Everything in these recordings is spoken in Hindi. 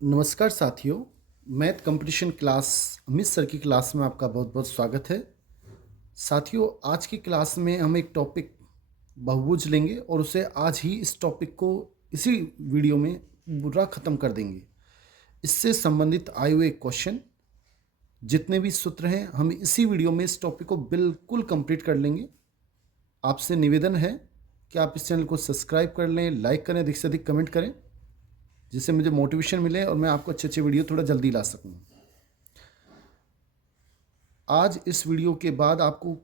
नमस्कार साथियों, math competition class Amit sir की क्लास में आपका बहुत बहुत स्वागत है। साथियों, आज की क्लास में हम एक टॉपिक बहुभुज लेंगे और उसे आज ही इस टॉपिक को इसी वीडियो में पूरा ख़त्म कर देंगे। इससे संबंधित आए हुए क्वेश्चन जितने भी सूत्र हैं हम इसी वीडियो में इस टॉपिक को बिल्कुल कंप्लीट कर लेंगे। आपसे निवेदन है कि आप इस चैनल को सब्सक्राइब कर लें, लाइक करें, अधिक से अधिक कमेंट करें, जिससे मुझे मोटिवेशन मिले और मैं आपको अच्छे अच्छे वीडियो थोड़ा जल्दी ला सकूं। आज इस वीडियो के बाद आपको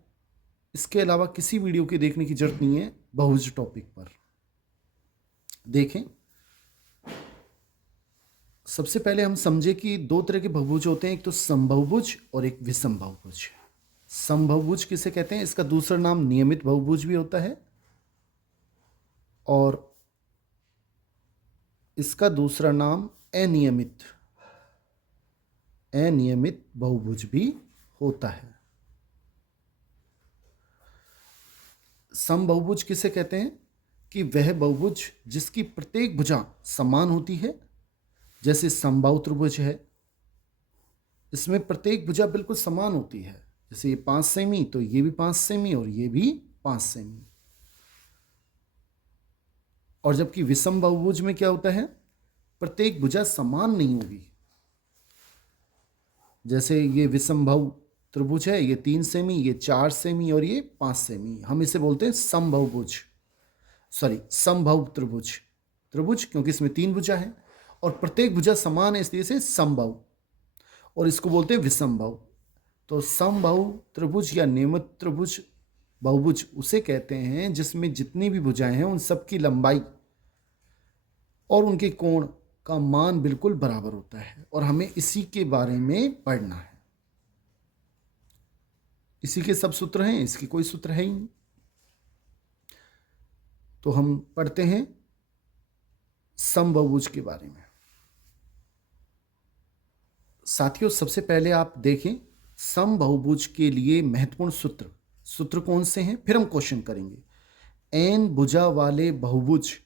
इसके अलावा किसी वीडियो के देखने की जरूरत नहीं है। बहुभुज टॉपिक पर देखें। सबसे पहले हम समझे कि दो तरह के बहुभुज होते हैं, एक तो समबहुभुज और एक विषम बहुभुज। समबहुभुज किसे कहते हैं? इसका दूसरा नाम नियमित बहुभुज भी होता है और इसका दूसरा नाम अनियमित बहुभुज भी होता है। समबहुभुज किसे कहते हैं? कि वह बहुभुज जिसकी प्रत्येक भुजा समान होती है, जैसे समबाहु त्रिभुज है, इसमें प्रत्येक भुजा बिल्कुल समान होती है। जैसे ये 5 सेमी तो ये भी 5 सेमी और ये भी 5 सेमी। और जबकि विषम बहुभुज में क्या होता है? प्रत्येक भुजा समान नहीं होगी। जैसे ये विषम बहु त्रिभुज है, ये 3 सेमी, ये 4 सेमी और ये 5 सेमी। हम इसे बोलते हैं समबहुभुज, समबाहु त्रिभुज। त्रिभुज क्योंकि इसमें 3 भुजा है और प्रत्येक भुजा समान है, इसलिए इसे समबाहु। और इसको बोलते हैं विषमबाहु। तो समबाहु त्रिभुज या नियमित त्रिभुज बहुभुज उसे कहते हैं जिसमें जितनी भी भुजाएं हैं उन सबकी लंबाई और उनके कोण का मान बिल्कुल बराबर होता है, और हमें इसी के बारे में पढ़ना है। इसी के सब सूत्र हैं, इसकी कोई सूत्र है ही नहीं। तो हम पढ़ते हैं समबहुभुज के बारे में। साथियों, सबसे पहले आप देखें समबहुभुज के लिए महत्वपूर्ण सूत्र कौन से हैं, फिर हम क्वेश्चन करेंगे। एन भुजा वाले बहुभुज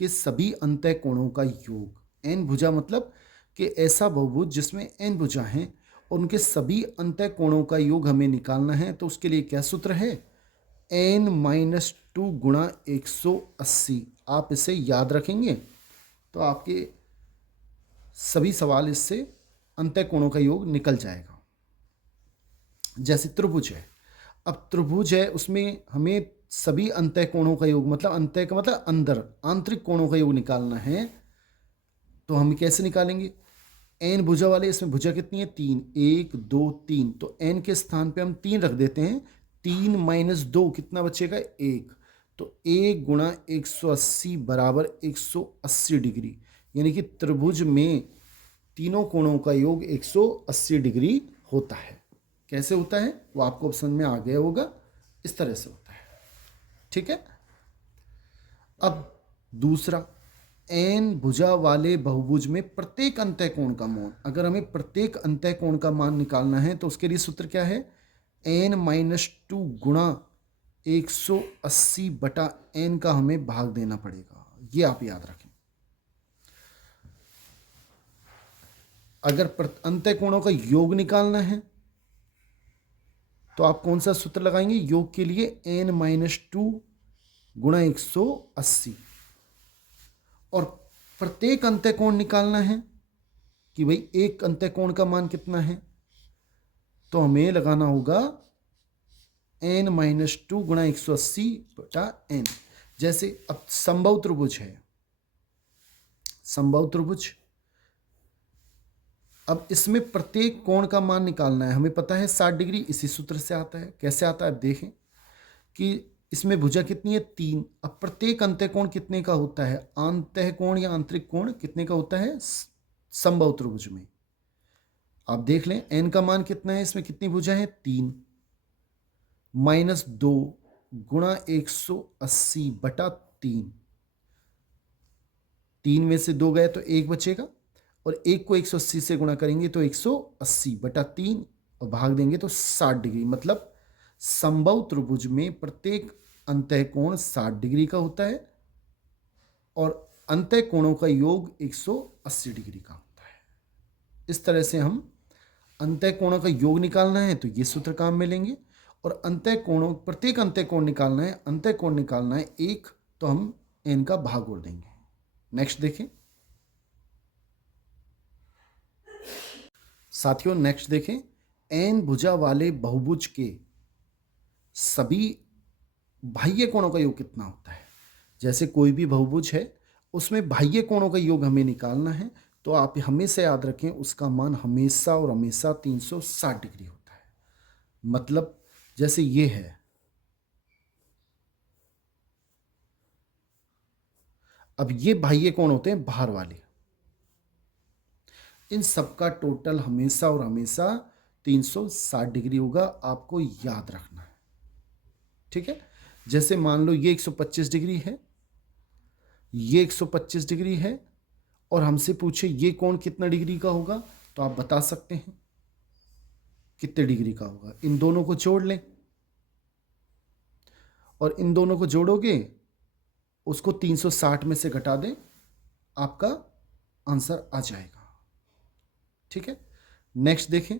के सभी अंतः कोणों का योग। एन भुजा मतलब कि ऐसा बहुभुज जिसमें एन भुजा हैं और उनके सभी अंतः कोणों का योग हमें निकालना है। तो उसके लिए क्या सूत्र है? n-2 गुणा 180। आप इसे याद रखेंगे तो आपके सभी सवाल इससे अंतः कोणों का योग निकल जाएगा। जैसे त्रिभुज है, अब त्रिभुज है उसमें हमें सभी अंतः कोणों का योग, मतलब अंतः का मतलब अंदर, आंतरिक कोणों का योग निकालना है। तो हम कैसे निकालेंगे? एन भुजा वाले, इसमें भुजा कितनी है? 3, 1 2 3। तो एन के स्थान पे हम 3 रख देते हैं। 3 - 2 कितना बचेगा? 1। तो 1 गुणा 180 बराबर 180 डिग्री। यानी कि त्रिभुज में तीनों कोणों का योग 180 डिग्री होता है। कैसे होता है वो आपको समझ में आ गया होगा। इस तरह से होता है, ठीक है। अब दूसरा, एन भुजा वाले बहुभुज में प्रत्येक अंतः कोण का मान। अगर हमें प्रत्येक अंतः कोण का मान निकालना है तो उसके लिए सूत्र क्या है? n-2 गुणा 180 बटा n का हमें भाग देना पड़ेगा। ये आप याद रखें। अगर अंतः कोणों का योग निकालना है तो आप कौन सा सूत्र लगाएंगे योग के लिए? n-2 गुणा 180। और प्रत्येक अंतः कोण निकालना है कि भाई एक अंतः कोण का मान कितना है, तो हमें लगाना होगा n-2 गुणा 180 बटा n। जैसे अब समबाहु त्रिभुज है, समबाहु त्रिभुज, अब इसमें प्रत्येक कोण का मान निकालना है। हमें पता है 60 डिग्री, इसी सूत्र से आता है। कैसे आता है देखें कि इसमें भुजा कितनी है? 3। अब प्रत्येक अंतः कोण कितने का होता है? अंतः कोण या आंतरिक कोण कितने का होता है समबाहु त्रिभुज में? आप देख लें n का मान कितना है, इसमें कितनी भुजा है? 3 - 2 गुणा 180 बटा 3। 3 में से 2 गए तो 1 बचेगा, और 1 को 180 से गुणा करेंगे तो 180 बटा 3 और भाग देंगे तो 60 डिग्री। मतलब समबाहु त्रिभुज में प्रत्येक अंतः कोण 60 डिग्री का होता है और अंतः कोणों का योग 180 डिग्री का होता है। इस तरह से हम अंतः कोणों का योग निकालना है तो ये सूत्र काम में लेंगे, और अंतः कोणों, प्रत्येक अंतः कोण निकालना है, अंतः कोण निकालना है एक, तो हम n का भाग देंगे। नेक्स्ट देखें साथियों, नेक्स्ट देखें, n भुजा वाले बहुभुज के सभी बाह्य कोणों का योग कितना होता है। जैसे कोई भी बहुभुज है उसमें बाह्य कोणों का योग हमें निकालना है, तो आप हमेशा याद रखें उसका मान हमेशा और हमेशा 360 डिग्री होता है। मतलब जैसे ये है, अब ये बाह्य कोण होते हैं बाहर वाले, इन सबका टोटल हमेशा और हमेशा 360 डिग्री होगा, आपको याद रखना है। ठीक है, जैसे मान लो ये 125 डिग्री है, ये 125 डिग्री है, और हमसे पूछे ये कोण कितना डिग्री का होगा, तो आप बता सकते हैं कितने डिग्री का होगा। इन दोनों को जोड़ लें, और इन दोनों को जोड़ोगे उसको 360 में से घटा दें, आपका आंसर आ जाएगा। ठीक है, नेक्स्ट देखें,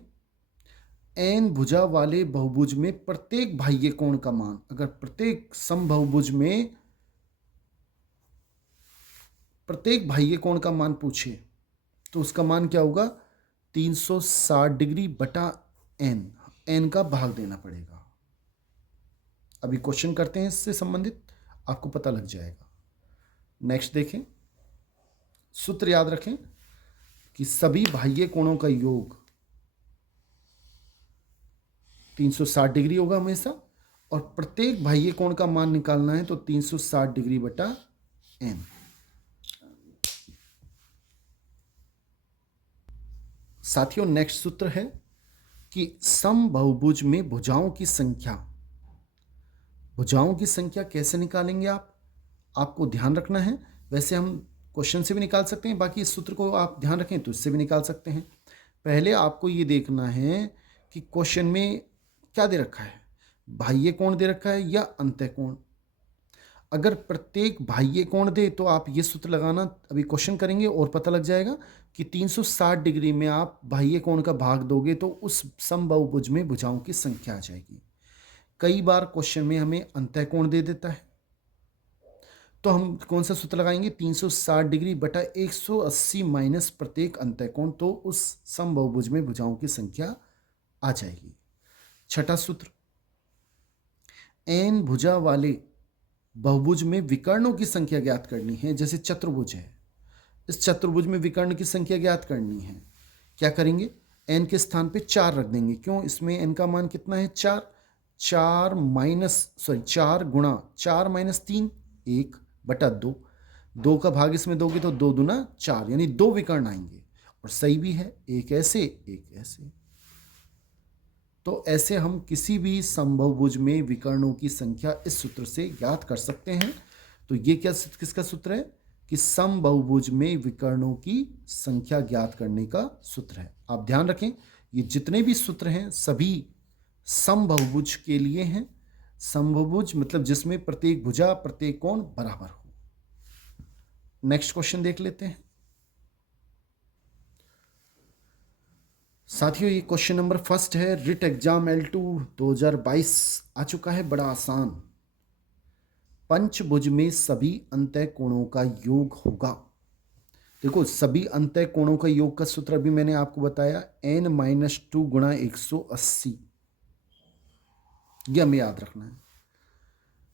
n भुजा वाले बहुभुज में प्रत्येक बाह्य कोण का मान, अगर प्रत्येक समबाहुभुज में प्रत्येक बाह्य कोण का मान पूछे तो उसका मान क्या होगा, 360 डिग्री बटा n का भाग देना पड़ेगा। अभी क्वेश्चन करते हैं इससे संबंधित, आपको पता लग जाएगा। नेक्स्ट देखें, सूत्र याद रखें कि सभी बाह्य कोणों का योग 360 डिग्री होगा हमेशा, और प्रत्येक बाह्य कोण का मान निकालना है तो 360 डिग्री बटा n। साथियों, नेक्स्ट सूत्र है कि समबाहुभुज में भुजाओं की संख्या कैसे निकालेंगे आपको ध्यान रखना है। वैसे हम क्वेश्चन से भी निकाल सकते हैं, बाकी इस सूत्र को आप ध्यान रखें तो इससे भी निकाल सकते हैं। पहले आपको ये देखना है कि क्वेश्चन में क्या दे रखा है, बाह्य कोण दे रखा है या अंतः कोण। अगर प्रत्येक बाह्य कोण दे तो आप ये सूत्र लगाना, अभी क्वेश्चन करेंगे और पता लग जाएगा कि 360 डिग्री में आप बाह्य कोण का भाग दोगे तो उस समबाहुभुज में भुजाओं की संख्या आ जाएगी। कई बार क्वेश्चन में हमें अंतः कोण दे देता है, तो हम कौन सा सूत्र लगाएंगे, 360 डिग्री बटा 180 माइनस प्रत्येक अंतः कोण, तो उस समबाहुभुज में भुजाओं की संख्या आ जाएगी। छठा सूत्र, n भुजा वाले बहुभुज में विकर्णों की संख्या ज्ञात करनी है। जैसे चतुर्भुज है, इस चतुर्भुज में विकर्ण की संख्या ज्ञात करनी है। क्या करेंगे, n के स्थान पे 4 रख देंगे। क्यों, इसमें n का मान कितना है, 4 गुणा 4 माइनस 3 1 बटा 2, 2 का भाग इसमें दोगे तो 2 दूना 4, यानी 2 विकर्ण आएंगे, और सही भी है, एक ऐसे एक ऐसे। तो ऐसे हम किसी भी समबाहुभुज में विकर्णों की संख्या इस सूत्र से ज्ञात कर सकते हैं। तो ये किसका सूत्र है कि समबाहुभुज में विकर्णों की संख्या ज्ञात करने का सूत्र है। आप ध्यान रखें, ये जितने भी सूत्र हैं सभी समबाहुभुज के लिए हैं। समबाहुभुज मतलब जिसमें प्रत्येक भुजा प्रत्येक कोण बराबर हो। नेक्स्ट क्वेश्चन देख लेते हैं साथियों, ये क्वेश्चन नंबर फर्स्ट है, रिट एग्जाम L2 2022 आ चुका है, बड़ा आसान। पंचभुज में सभी अंतः कोणों का योग होगा। देखो, सभी अंतः कोणों का योग का सूत्र अभी मैंने आपको बताया, n-2 गुणा 180, ये हमें याद रखना है।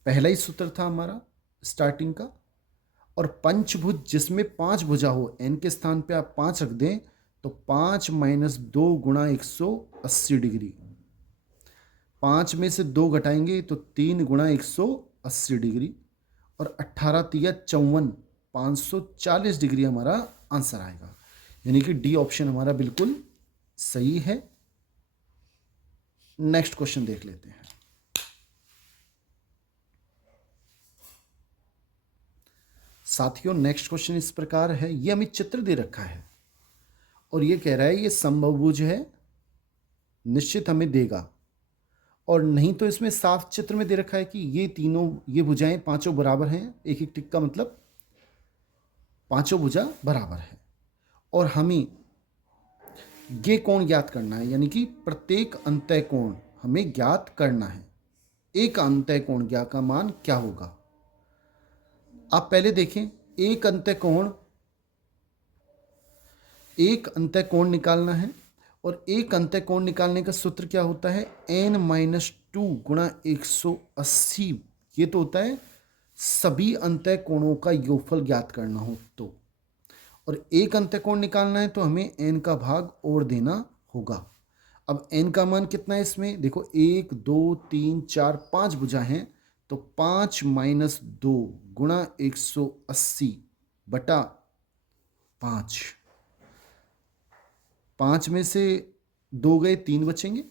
पहला ही सूत्र था हमारा स्टार्टिंग का। और पंचभुज जिसमें 5 भुजा हो, n के स्थान पे आप 5 रख दें तो 5 माइनस 2 गुणा 180 डिग्री, 5 में से 2 घटाएंगे तो 3 गुणा 180 डिग्री, और 18 तिया 54, 540 डिग्री हमारा आंसर आएगा। यानी कि डी ऑप्शन हमारा बिल्कुल सही है। नेक्स्ट क्वेश्चन देख लेते हैं। साथियों, नेक्स्ट क्वेश्चन इस प्रकार है, ये हमें चित्र दे रखा है और ये कह रहा है ये समबाहुभुज है, निश्चित हमें देगा, और नहीं तो इसमें साफ चित्र में दे रखा है कि ये तीनों, ये भुजाएं पांचों बराबर हैं, एक एक टिक का मतलब पांचों भुजा बराबर है, और हमें ये कोण ज्ञात करना है, यानी कि प्रत्येक अंतः कोण हमें ज्ञात करना है। एक अंतः कोण ज्ञात का मान क्या होगा? आप पहले देखें, एक अंतः कोण निकालना है, और एक अंतः कोण निकालने का सूत्र क्या होता है? n-2 गुणा 180। ये तो होता है सभी अंतः कोणों का योगफल ज्ञात करना हो तो, और एक अंतः कोण निकालना है तो हमें n का भाग और देना होगा। अब n का मान कितना है इसमें? देखो 1 2 3 4 5 भुजा हैं, तो 5 - 2 गुणा 180 बटा 5। 5 में से 2 गए, 3 बचेंगे,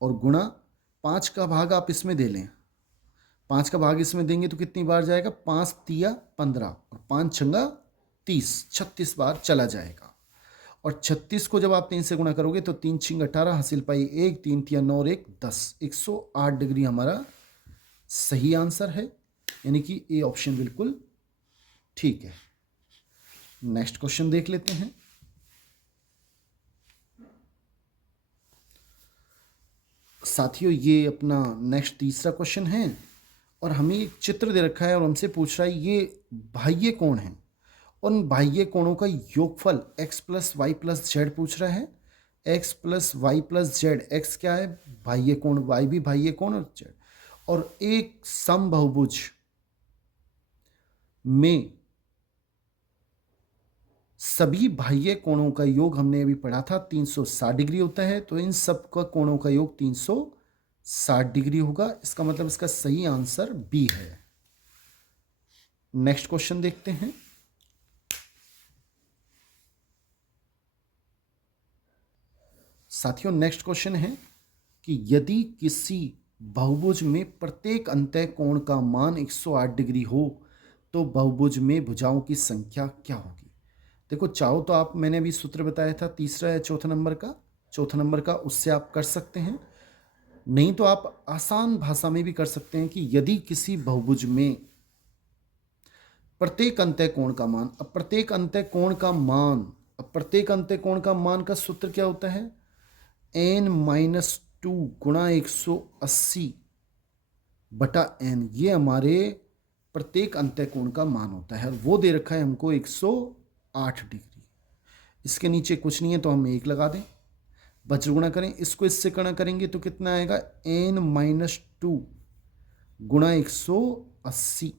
और गुणा 5 का भाग आप इसमें दे लें। 5 का भाग इसमें देंगे तो कितनी बार जाएगा? 5 तिया 15 और 5 छंगा 30, 36 बार चला जाएगा। और 36 को जब आप 3 से गुणा करोगे तो 3 छिंग 18, हासिल पाई 1, 3 तिया 9 और 1 10। 108 डिग्री हमारा सही आंसर है, यानी कि ए ऑप्शन बिल्कुल ठीक है। नेक्स्ट क्वेश्चन देख लेते हैं। साथियों, ये अपना नेक्स्ट तीसरा क्वेश्चन है, और हमें एक चित्र दे रखा है और हमसे पूछ रहा है ये बाह्य कोण है, उन बाह्य कोणों का योगफल x + y + z पूछ रहा है। x + y + z, x क्या है? बाह्य कोण, y भी बाह्य कोण, और z, और एक समबाहुभुज में सभी बाह्य कोणों का योग हमने अभी पढ़ा था 360 डिग्री होता है, तो इन सब का कोणों का योग 360 डिग्री होगा। इसका मतलब इसका सही आंसर बी है। नेक्स्ट क्वेश्चन देखते हैं। साथियों, नेक्स्ट क्वेश्चन है कि यदि किसी बहुभुज में प्रत्येक अंतः कोण का मान 108 डिग्री हो तो बहुभुज में भुजाओं की संख्या क्या होगी? देखो, चाहो तो आप, मैंने अभी सूत्र बताया था तीसरा या चौथा नंबर का, उससे आप कर सकते हैं। नहीं तो आप आसान भाषा में भी कर सकते हैं कि यदि किसी बहुभुज में प्रत्येक अंतः कोण का मान, अब प्रत्येक अंतः कोण का मान का सूत्र क्या होता है? n-2 गुणा 180 बटा n, ये हमारे प्रत्येक अंतः कोण का मान होता है, और वो दे रखा है हमको 108 डिग्री। इसके नीचे कुछ नहीं है तो हम 1 लगा दें, बज्रगुणा करें, इसको इससे गुणा करेंगे तो कितना आएगा? n-2 गुणा 180,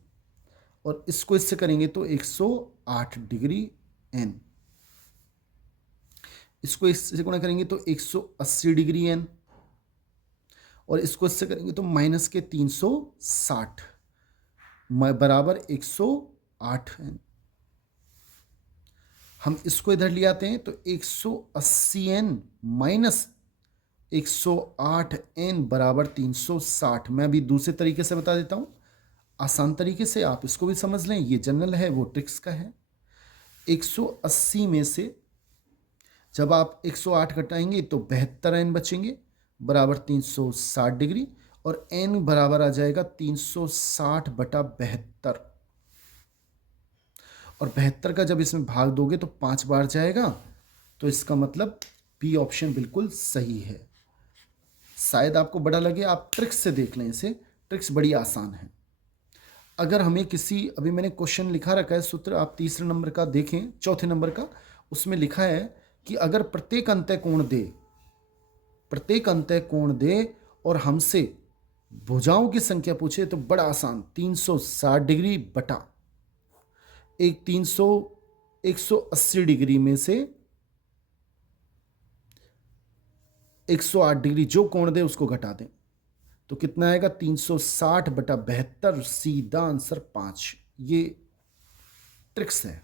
और इसको इससे करेंगे तो 108 डिग्री n, इसको इससे गुणा करेंगे तो 180 डिग्री n, और इसको इससे करेंगे तो माइनस के 360 बराबर 108 n। हम इसको इधर ले आते हैं तो 180 n माइनस 108 n बराबर 360। मैं अभी दूसरे तरीके से बता देता हूं, आसान तरीके से, आप इसको भी समझ लें। ये जनरल है, वो ट्रिक्स का है। 180 में से जब आप 108 घटाएंगे तो 72 n बचेंगे, बराबर 360 डिग्री, और n बराबर आ जाएगा 360 बटा 72, और 72 का जब इसमें भाग दोगे तो 5 बार जाएगा, तो इसका मतलब बी ऑप्शन बिल्कुल सही है। शायद आपको बड़ा लगे, आप ट्रिक्स से देख लें इसे, ट्रिक्स बड़ी आसान है। अगर हमें किसी, अभी मैंने क्वेश्चन लिखा रखा है सूत्र, आप तीसरे नंबर का देखें, चौथे नंबर का, उसमें लिखा है कि अगर प्रत्येक अंतः कोण दे और हमसे भुजाओं की संख्या पूछे तो बड़ा आसान, 360 डिग्री बटा 180 डिग्री में से 108 डिग्री जो कोण दे उसको घटा दें तो कितना आएगा? 360 बटा 72, सीधा आंसर 5। ये ट्रिक्स है।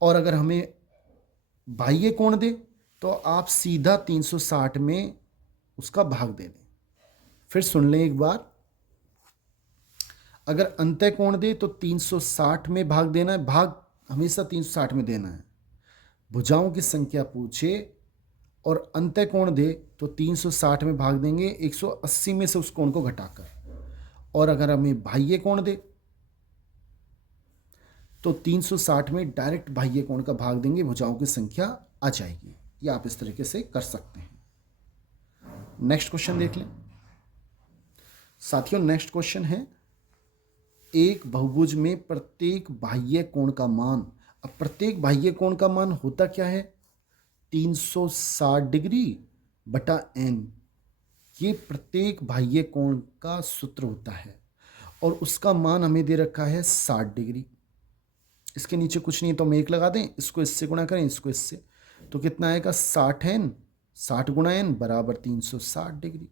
और अगर हमें बाह्य कोण दे तो आप सीधा 360 में उसका भाग दे दें। फिर सुन लें एक बार, अगर अंतः कोण दे तो 360 में भाग देना है, भाग हमेशा 360 में देना है। भुजाओं की संख्या पूछे और अंतः कोण दे तो 360 में भाग देंगे, 180 में से उस कोण को घटाकर। और अगर हमें बाह्य कोण दे तो 360 में डायरेक्ट बाह्य कोण का भाग देंगे भुजाओं की संख्या आ जाएगी। ये आप इस तरीके से कर सकते हैं। नेक्स्ट क्वेश्चन देख लें साथियों। नेक्स्ट क्वेश्चन है एक बहुभुज में प्रत्येक बाह्य कोण का मान। अब प्रत्येक बाह्य कोण का मान होता क्या है? 360 डिग्री बटा n। ये प्रत्येक बाह्य कोण का सूत्र होता है और उसका मान हमें दे रखा है 60 डिग्री। इसके नीचे कुछ नहीं है तो हम 1 लगा दें, इसको इससे गुणा करें, इसको इससे, तो कितना आएगा 60n, 60 गुणा n बराबर 360 डिग्री।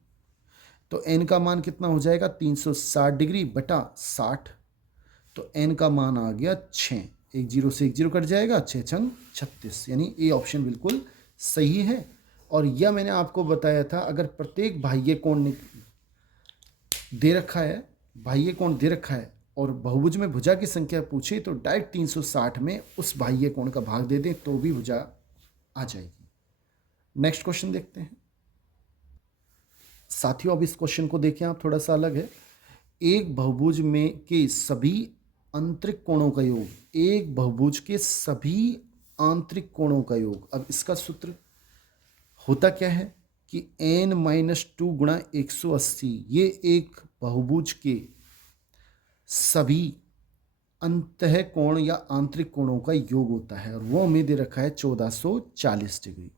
तो n का मान कितना हो जाएगा? 360 डिग्री बटा 60। तो n का मान आ गया 6। एक जीरो से एक जीरो कट जाएगा, 6 छंग 36, यानी ए ऑप्शन बिल्कुल सही है। और यह मैंने आपको बताया था, अगर प्रत्येक बाह्य कोण दे रखा है, बाह्य कोण दे रखा है और बहुभुज में भुजा की संख्या पूछे तो डायरेक्ट 360 में उस बाह्य कोण का भाग दे दें तो भी भुजा आ जाएगी। नेक्स्ट क्वेश्चन देखते हैं साथियों। अब इस क्वेश्चन को देखें आप, थोड़ा सा अलग है। एक बहुभुज में के सभी आंतरिक कोणों का योग, एक बहुभुज के सभी आंतरिक कोणों का योग। अब इसका सूत्र होता क्या है कि n-2 गुणा 180, ये एक बहुभुज के सभी अंतः कोण या आंतरिक कोणों का योग होता है और वो हमें दे रखा है 1440 डिग्री।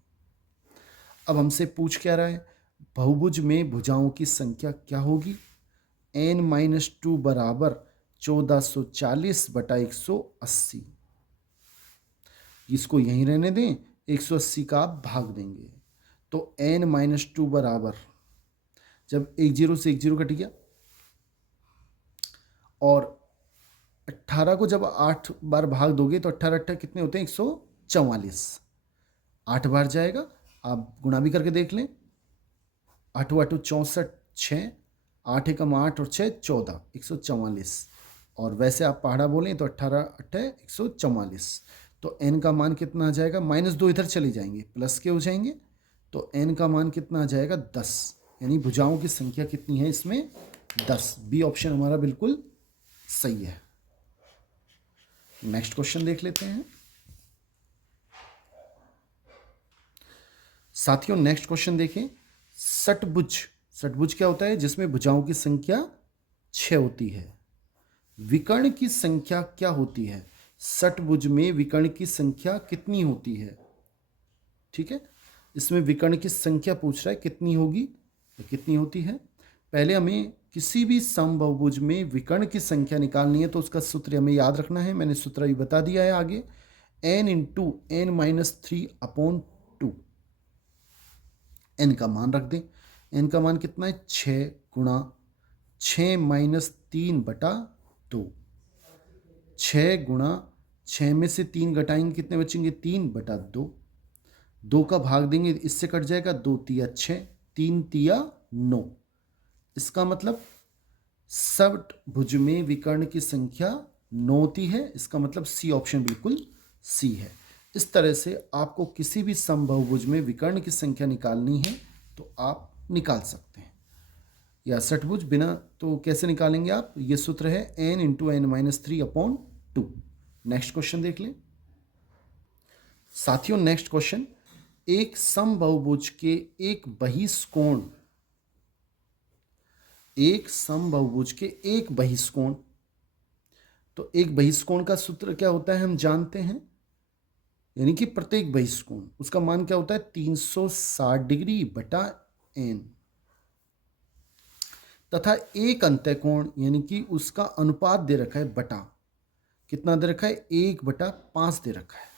अब हमसे पूछ क्या रहा है? बहुभुज में भुजाओं की संख्या क्या होगी? n-2 बराबर 1440 बटा 180। इसको यहीं रहने दें, 180 का आप भाग देंगे तो n-2 बराबर, जब एक जीरो से एक जीरो कट गया और 18 को जब 8 बार भाग दोगे तो 18 कितने होते हैं? 144। 8 बार जाएगा, आप गुणा भी करके देख लें। 8 8 64, 6, 8 एकम 8 और 6 14, 144। और वैसे आप पहाड़ा बोलें तो 18 8 144। तो n का मान कितना आ जाएगा? -2 इधर चले जाएंगे, प्लस के हो जाएंगे, तो n का मान कितना आ जाएगा? 10। यानी भुजाओं की संख्या कितनी है इसमें? 10। बी ऑप्शन हमारा बिल्कुल सही है। नेक्स्ट क्वेश्चन देख लेते हैं साथियों। नेक्स्ट क्वेश्चन देखें। षटभुज, षटभुज क्या होता है? जिसमें भुजाओं की संख्या 6 होती है। विकर्ण की संख्या क्या होती है? षटभुज में विकर्ण की संख्या कितनी होती है? ठीक है, इसमें विकर्ण की संख्या पूछ रहा है कितनी होगी, तो कितनी होती है। पहले हमें किसी भी समबहुभुज में विकर्ण की संख्या निकालनी है तो उसका सूत्र हमें याद रखना है। मैंने सूत्र अभी बता दिया है आगे, n इंटू n-3/2। n का मान रख दें। n का मान कितना है? 6 गुणा 6 - 3/2। 6 गुणा 6 में से 3 घटाएंगे, कितने बचेंगे? 3/2। 2 का भाग देंगे, इससे कट जाएगा, 2 तिया 6, 3 तिया 9। इसका मतलब षटभुज में विकर्ण की संख्या 9 होती है। इसका मतलब सी ऑप्शन बिल्कुल सी है। इस तरह से आपको किसी भी समबहुभुज में विकर्ण की संख्या निकालनी है तो आप निकाल सकते हैं। या षटभुज बिना तो कैसे निकालेंगे आप? ये सूत्र है n into n-3/2। Next question देख लें साथियों। नेक्स्ट क्वेश्चन, एक समबहुभुज के एक बहिष्कोण, एक समबहुभुज के एक बहिष्कोण, तो एक बहिष्कोण का सूत्र क्या होता है हम जानते हैं, यानी कि प्रत्येक बहिष्कोण उसका मान क्या होता है? 360 डिग्री बटा n, तथा एक अंत्यकोण यानी कि उसका अनुपात दे रखा है बटा, कितना दे रखा है? 1/5 दे रखा है।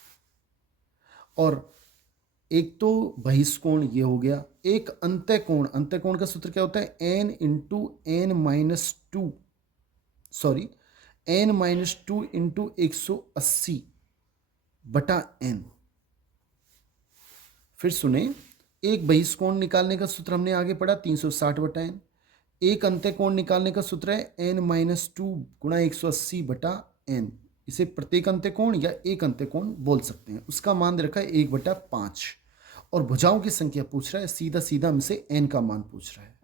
और एक तो बहिष्कोण ये हो गया, एक अंत्यकोण, अंत्यकोण का सूत्र क्या होता है? n into n-2, sorry n-2 into 180 बटा n। फिर सुने, एक बहिष्कोण निकालने का सूत्र हमने आगे पढ़ा 360 बटा n। एक अंत्यकोण निकालने का सूत्र है n-2 गुणा 180 बटा n। इसे प्रत्येक अंत्यकोण या एक अंत्यकोण बोल सकते हैं। उसका मान दे रखा है 1/5 और भुजाओं की संख्या पूछ रहा है, सीधा सीधा हमसे n का मान पूछ रहा है।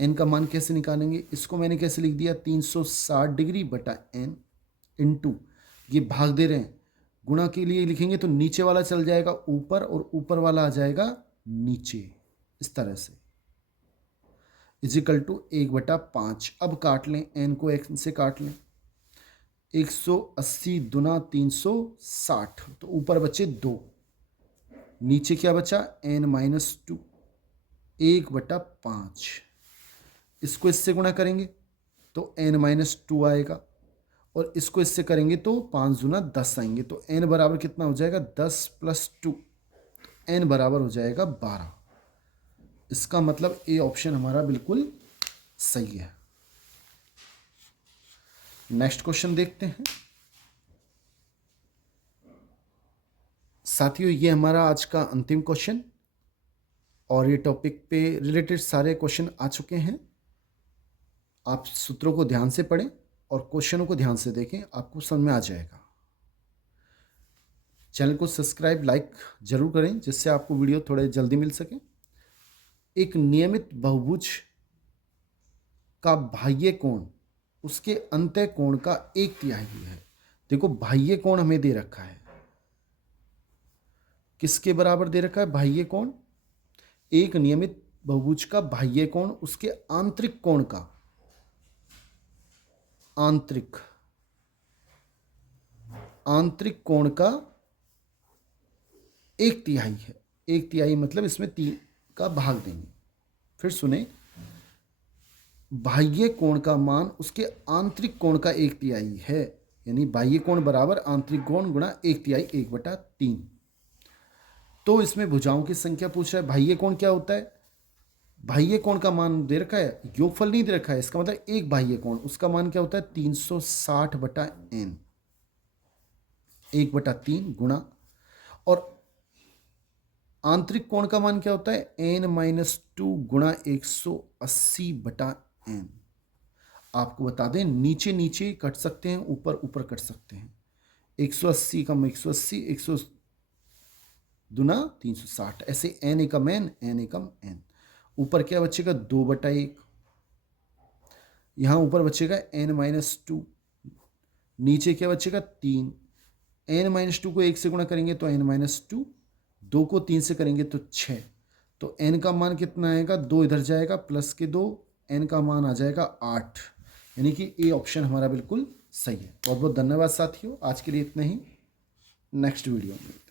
n का मान कैसे निकालेंगे? इसको मैंने कैसे लिख दिया? 360 डिग्री बटा n इंटू, ये भाग दे रहे हैं, गुणा के लिए लिखेंगे तो नीचे वाला चल जाएगा ऊपर और ऊपर वाला आ जाएगा नीचे, इस तरह से, इजिकल टू 1/5। अब काट लें, n को x से काट लें, 180 दुना 360, तो ऊपर बचे 2, नीचे क्या बचा n-2, 1/5। इसको इससे गुणा करेंगे तो n-2 आएगा, और इसको इससे करेंगे तो 5 दुना 10 आएंगे, तो n बराबर कितना हो जाएगा 10 + 2, n बराबर हो जाएगा 12। इसका मतलब ए ऑप्शन हमारा बिल्कुल सही है। नेक्स्ट क्वेश्चन देखते हैं साथियों, ये हमारा आज का अंतिम क्वेश्चन, और ये टॉपिक पे रिलेटेड सारे क्वेश्चन आ चुके हैं। आप सूत्रों को ध्यान से पढ़ें और क्वेश्चनों को ध्यान से देखें, आपको समझ में आ जाएगा। चैनल को सब्सक्राइब लाइक जरूर करें, जिससे आपको वीडियो थोड़े जल्दी मिल सके। एक नियमित बहुभुज का बाह्य कोण उसके अंतः कोण का 1/3 है। देखो बाह्य कोण हमें दे रखा है, किसके बराबर दे रखा है बाह्य कोण? एक नियमित बहुभुज का बाह्य कोण उसके आंतरिक कोण का, आंतरिक कोण का 1/3 है। 1/3 मतलब इसमें 3 का भाग देंगे। फिर सुने, बाह्य कोण का मान उसके आंतरिक कोण का 1/3 है, यानी बाह्य कोण बराबर आंतरिक कोण गुणा 1/3, 1/3। तो इसमें भुजाओं की संख्या पूछ रहा है। बाह्य कोण क्या होता है? बाह्य कोण का मान दे रखा है, योगफल नहीं दे रखा है, इसका मतलब एक बाह्य कोण, उसका मान क्या होता है 360/n, 1/3 गुणा, और आंतरिक कोण का मान क्या होता है n-2 गुणा 180/n। आपको बता दें, नीचे नीचे कट सकते हैं, ऊपर ऊपर कट सकते हैं। 180 कम 180, 100 दुना 360, ऐसे n एकम n, n एकम n। ऊपर क्या बचेगा 2/1, यहां ऊपर बचेगा n-2, नीचे क्या बचेगा 3। n-2 को 1 से गुणा करेंगे तो n-2, 2 को 3 से करेंगे तो 6, तो n का मान कितना आएगा, 2 इधर जाएगा, प्लस के 2, n का मान आ जाएगा 8, यानी कि ए ऑप्शन हमारा बिल्कुल सही है। बहुत बहुत धन्यवाद साथियों, आज के लिए इतना ही, नेक्स्ट वीडियो में